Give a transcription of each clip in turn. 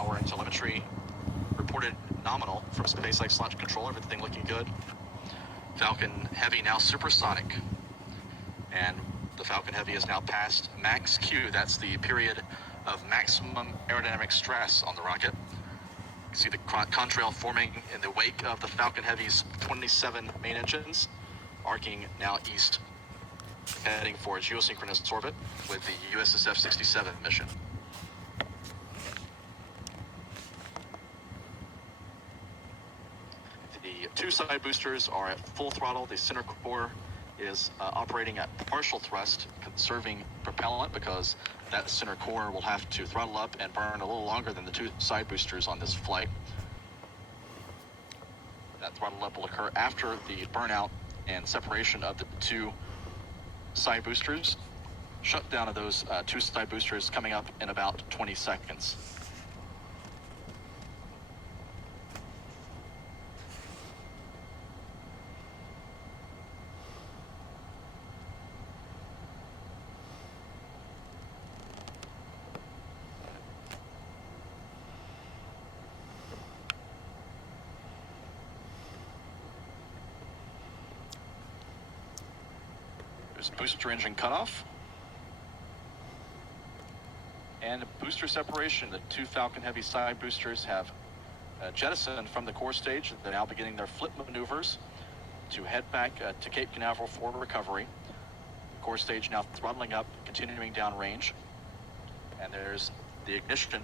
power and telemetry. Reported nominal from SpaceX launch control, everything looking good. Falcon Heavy now supersonic. And the Falcon Heavy is now past max Q. That's the period of maximum aerodynamic stress on the rocket. You can see the contrail forming in the wake of the Falcon Heavy's 27 main engines, arcing now east, heading for a geosynchronous orbit with the USSF 67 mission. The two side boosters are at full throttle. The center core is operating at partial thrust, conserving propellant because that center core will have to throttle up and burn a little longer than the two side boosters on this flight. That throttle up will occur after the burnout and separation of the two side boosters. Shutdown of those two side boosters coming up in about 20 seconds. There's booster engine cutoff. And booster separation. The two Falcon Heavy side boosters have jettisoned from the core stage. They're now beginning their flip maneuvers to head back to Cape Canaveral for recovery. The core stage now throttling up, continuing downrange. And there's the ignition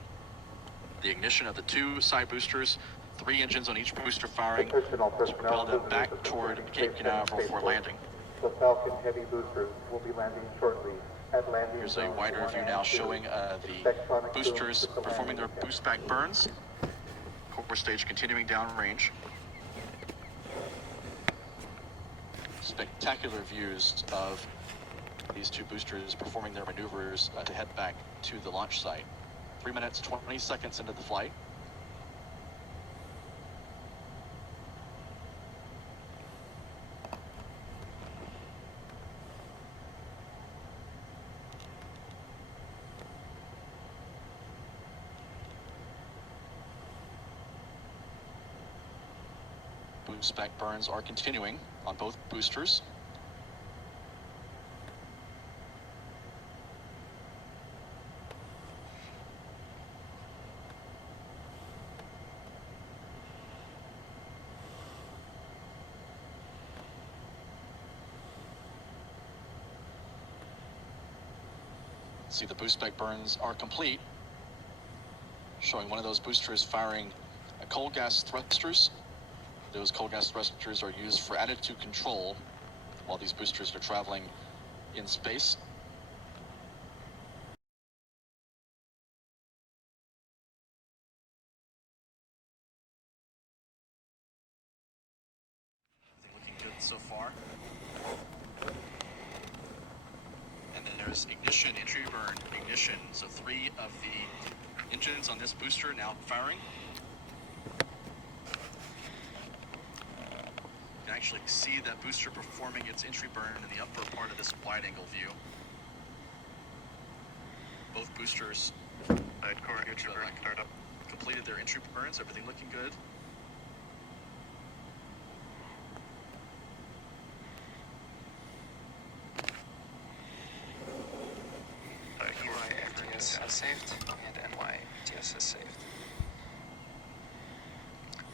of the two side boosters, 3 engines on each booster firing to propel them back toward Cape Canaveral for landing. The Falcon Heavy boosters will be landing shortly at landing. Here's a wider view now showing the boosters performing their boost back burns. Core stage continuing downrange. Spectacular views of these two boosters performing their maneuvers to head back to the launch site. 3 minutes, 20 seconds into the flight. Boost back burns are continuing on both boosters. See, the boost back burns are complete, showing one of those boosters firing cold gas thrusters. Those cold gas thrusters are used for attitude control while these boosters are traveling in space. Looking good so far. And then there's ignition, entry burn, ignition. So 3 of the engines on this booster now firing. You can actually see that booster performing its entry burn in the upper part of this wide-angle view. Both boosters completed their entry burns, everything looking good. USSF saved and USSF saved.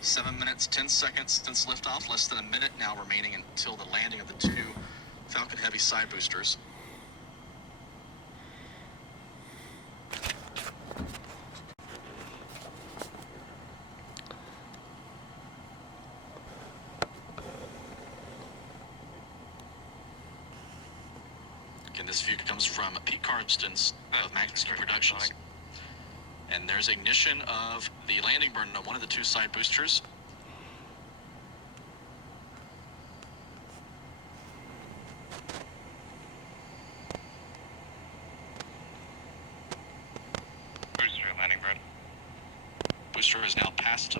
7 minutes, 10 seconds since liftoff, less than a minute now remaining until the landing of the two Falcon Heavy side boosters. Again, this view comes from Pete Carston's of Max Productions. And there's ignition of the landing burn of one of the two side boosters. Booster landing burn. Booster is now past